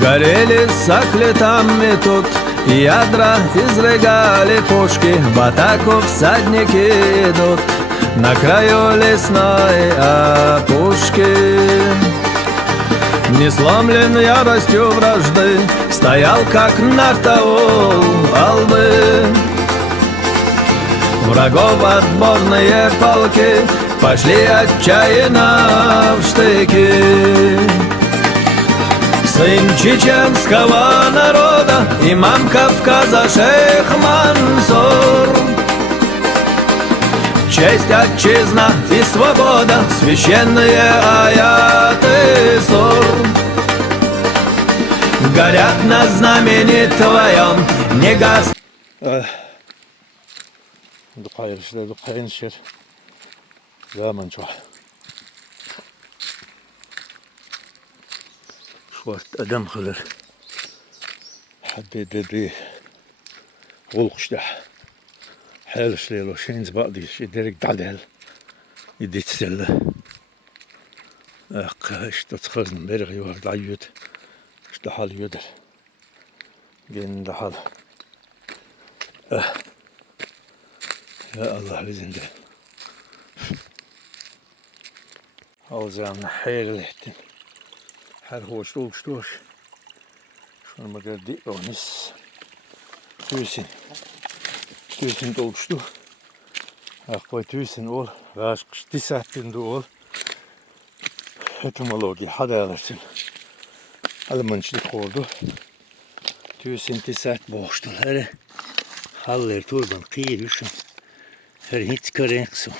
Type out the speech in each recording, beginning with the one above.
Горели сакли там и тут, ядра изрыгали пушки, в атаку всадники идут на краю лесной опушки. Не сломлен яростью вражды, стоял как нартаул албы. Врагов отборные полки пошли отчаянно в штыки. Сын чеченского народа, имам Кавказа шейх Мансур. Честь, отчизна и свобода, священные аяты сур. Горят на знамени твоем, не гас. دقائق شده دقائق شد زمان شو شوارت أدم خلر حبيت بدي غلق شده حال شليلو شينز بعدي شي ديرك دعدل يدي تسلة اشتت خزن برغي وارد عيود اشت حال يدر جين دحال يا الله بزنده alacağım hayal ettim. Her hoş oluştur. Şunu ma geldi onis. Tüysin oluştu. Akbay tüysin ol. Vaşkış disattin de ol. Etimologi hada alırsın. Almançlık oldu. Tüysin disat boştun. Her haller turban kıyırışın. Her hiç коррекцион.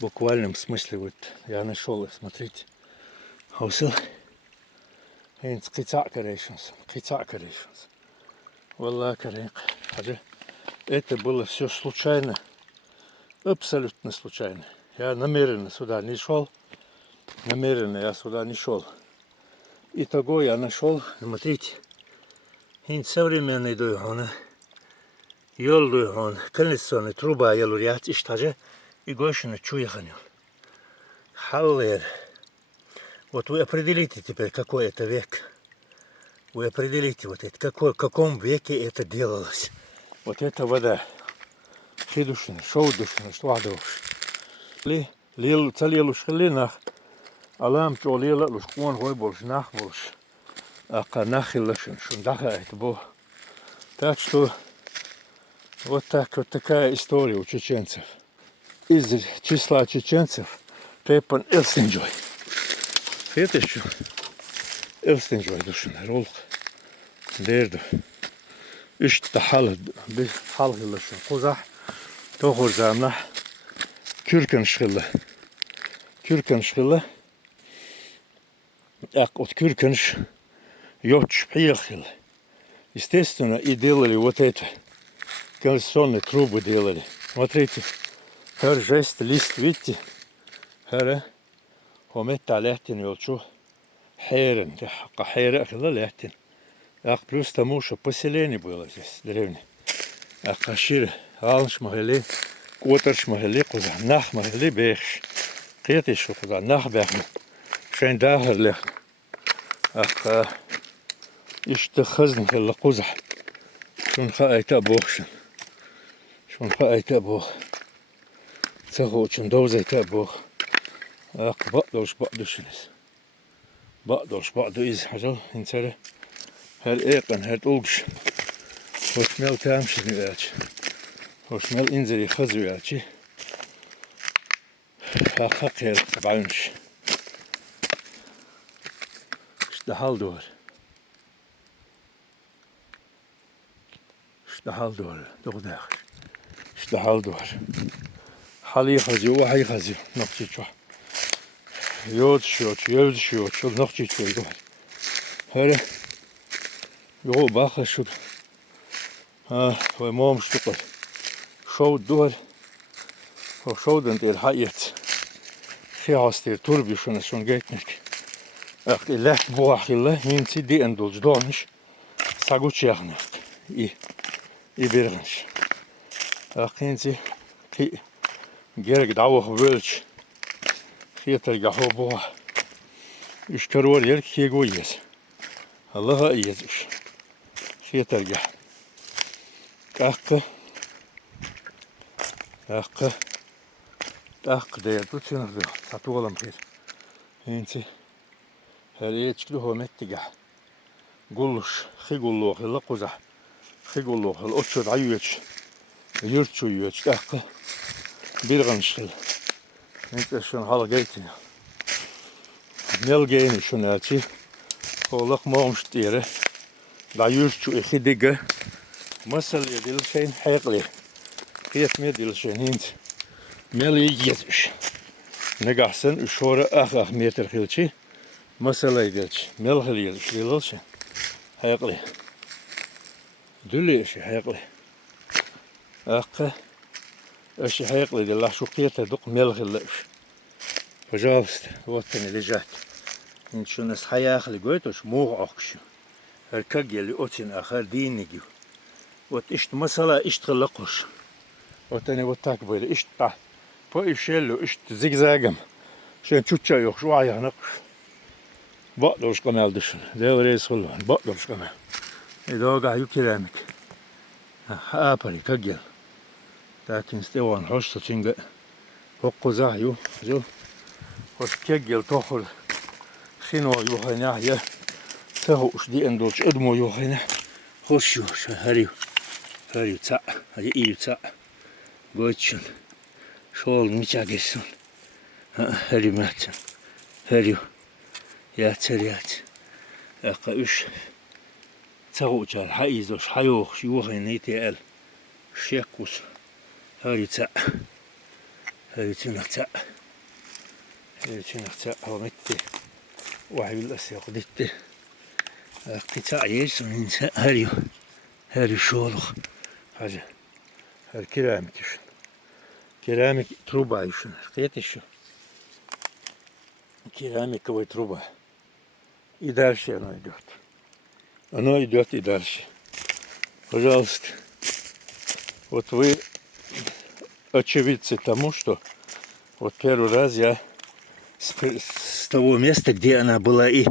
В буквальном смысле вот я нашел, смотрите, хаусел, кицак corrections, валла коррек. Это было все случайно, абсолютно случайно. Я намеренно сюда не шел, Итого я нашел, смотрите, современный дуйхон, yol duйхон, колесо, труба, ялурят, иштаже. И гошина чуяханил. Халлер. Вот вы определите теперь, какой это век. Вы определите вот это, в каком веке это делалось. Вот это вода. Шидушина, шоудушина, штвадуш. Лил цалилуш халинах. Алам чолила лушкон хой больше нах больше. Ака нахилашин, шундаха это бо. Так что вот такая история у чеченцев. Из числа чеченцев Пепан Элстенджой. Это что? Элстенджой душин ролл. Дерду. Ишт тахал халгилашин. Кузах. Тохор замна. Кюркен шхилла. От кюркенш йоч приехал. Естественно, и делали вот это. Колесонные трубы делали. Смотрите. Her жест, лист, видите? Her hometta lähtin yolcu Хейрен, Хейра хила lähtin. Плюс тому, что поселение было здесь, древнее. Шире, алнш могили, котерш могили, куда нах могили бехш. Кети шо куда нах бехн. Шен дахер лехн. Иште хазн хила куза. Шон хаайта бохшен. Цехочен довзайта бог. Бадошинес. Баду из хажал инцере. Her eqan her olguş. Hoşmel tamşini verç. Hoşmel inzeri khazı verçi. Hakir tabanş. İşte hal doğru. Doğru. İşte hal doğru. Hali khazı ve hay khazı. Nokçı ço. Yod şot, nokçı ço. Her Jo, bacha šur. Vai mums štukar. Šaud duhar. O šaudant ir haiet. Hjaast ir turbišana šun geitnik. I lekt boahille, hinsi di endolj donish. Sagučjahnet. I birgens. Hinsi ki gerg davah völč. Hieter gaho boah. Iškaror jer kiegojes. Allah'a yazmış. Yeter gel. Hakkı. Hakkı. Hakkı değil. Tutsunuz diyor. Satı oğlum bir. Hintsi. Her yeçkili hometti gel. Gulluş. Higullu hılla kuza. Higullu hılla. Oçur ayüç. Yurtçu yüç. Hakkı. Bir ganışkıl. Hintsi şun halı geytin. Mel geyni şun elçi. Oğlak moğmuş diyere. Da yurtçu iki dige. Masal yedil şeyin hayıklı. Kıyetme yedil şeyin hintsi. Meli yazmış. Ne gahsen 3 ah metre hilçi. Masala yedilçi. Mel hil yazmış. Lilal şey. Hayıklı. Dülle şey hayıklı. Akı. Eşi hayıklı değil. La şu kıyete duk mel hilmiş. Пожалуйста. Вот они лежат. Ничего нас hayıklı götüş. Moğ akışı. Her kag geli otin ahar dini gibi. Вот işte masala işte hılakış. Вот они вот так были. İşte по ишелю, işte zigzagım. Şöyle çutça yok. Şu ayağını. Bak durmuş kamel dışın. Devreyiz kullan. Bak durmuş kamel. Doğru yüklemek. Ha pari kag gel. Lakin stevan hoş saçınga. Hokkuza yu. Hoş kag gel tohul. Şino yuhayna ya. Sahuş di endolç edmo yuhayna. Hoş yu. Hariyu. Hariyu ta. Hadi iyi ta. Goçun. Şol miça geçsin. Hariyu matın. Hariyu. Yat. Aka üç. Sahuçar. Haizoş. Hayok. Yuhayna ite el. Şekus. Hariyu ta. Hariyu ta. Hariyu ta. Hametti. وحيل الأسياق ديته قطع يسون إنسان هاريو شولخ حاجة هار كيراميك يشون كيراميك تروبا يشون قيت يشون كيراميك وي تروبا إدارشي أنا идет и дальше. Пожалуйста. Вот вы очевидцы тому, что вот первый раз я с того места, где она была и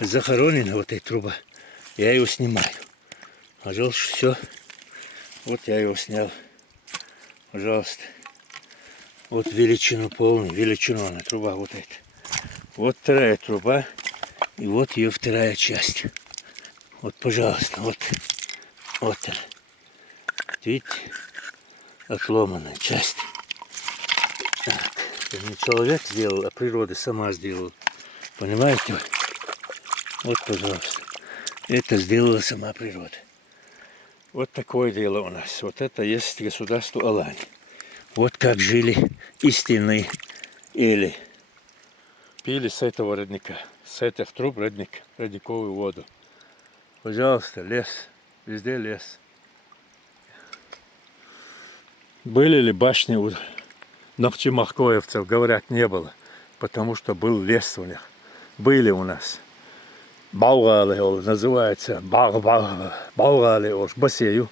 захоронена, вот эта труба, я ее снимаю. Пожалуйста, все. Вот я его снял. Пожалуйста. Вот величину полную, величину она, труба вот эта. Вот вторая труба, и вот ее вторая часть. Вот, пожалуйста, вот она. Видите? Отломанная часть. Так. Это не человек сделал, а природа сама сделала. Понимаете? Вот, пожалуйста. Это сделала сама природа. Вот такое дело у нас. Вот это есть государство Алань. Вот как жили истинные эли. Пили с этого родника. С этих труб родниковую воду. Пожалуйста, лес. Везде лес. Были ли башни у Нахчимахкоевцев, говорят, не было, потому что был лес у них. Были у нас. Баугалы, называется, баугалы, басею.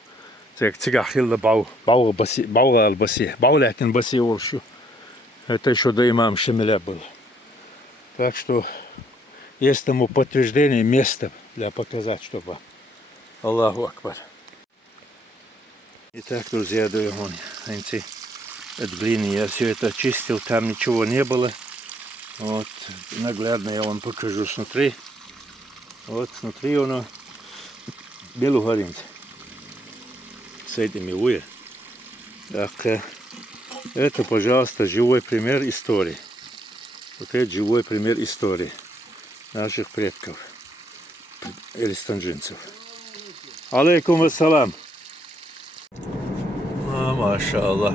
Цигахилла баугал басе. Баулякин басе, это еще до имама Шамиля было. Так что есть тому подтверждение, место для показать, чтобы Аллаху Акбар. Итак, друзья, дорогие, от глины я все это очистил, там ничего не было. Вот, наглядно я вам покажу снутри. Вот снутри оно белугарин с этими уя. Так, это, пожалуйста, живой пример истории. Вот это живой пример истории наших предков, элистанджинцев. Алейкум ассалам. Машаллах,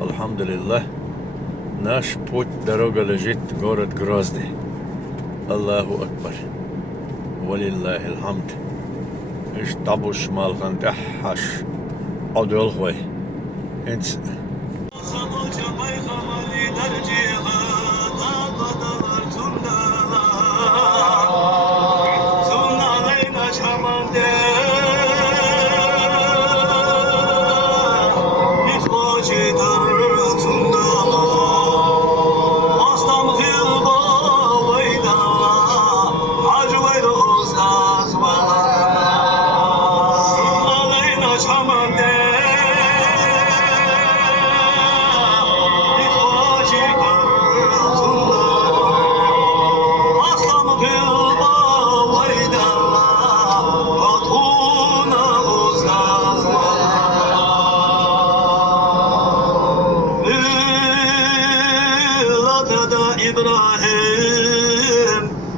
Алхамдулиллах. Наш путь, дорога лежит, город Грозный. Аллаху Акбар. Валиллахи алхамд. Иш табуш малхан дахаш. Адолхвай. Энц. Astam fil bağıyda, acı bayda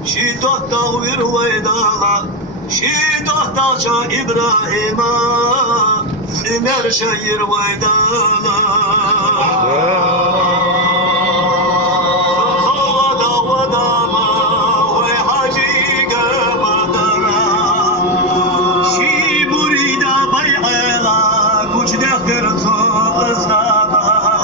شي تهتوير ويدالا شي تهتاشا إبراهيما زمر شير ويدالا فخوضا وداما ويحاجي قبدرا شي مريدا بيعلا كوش دخر صوت ازداما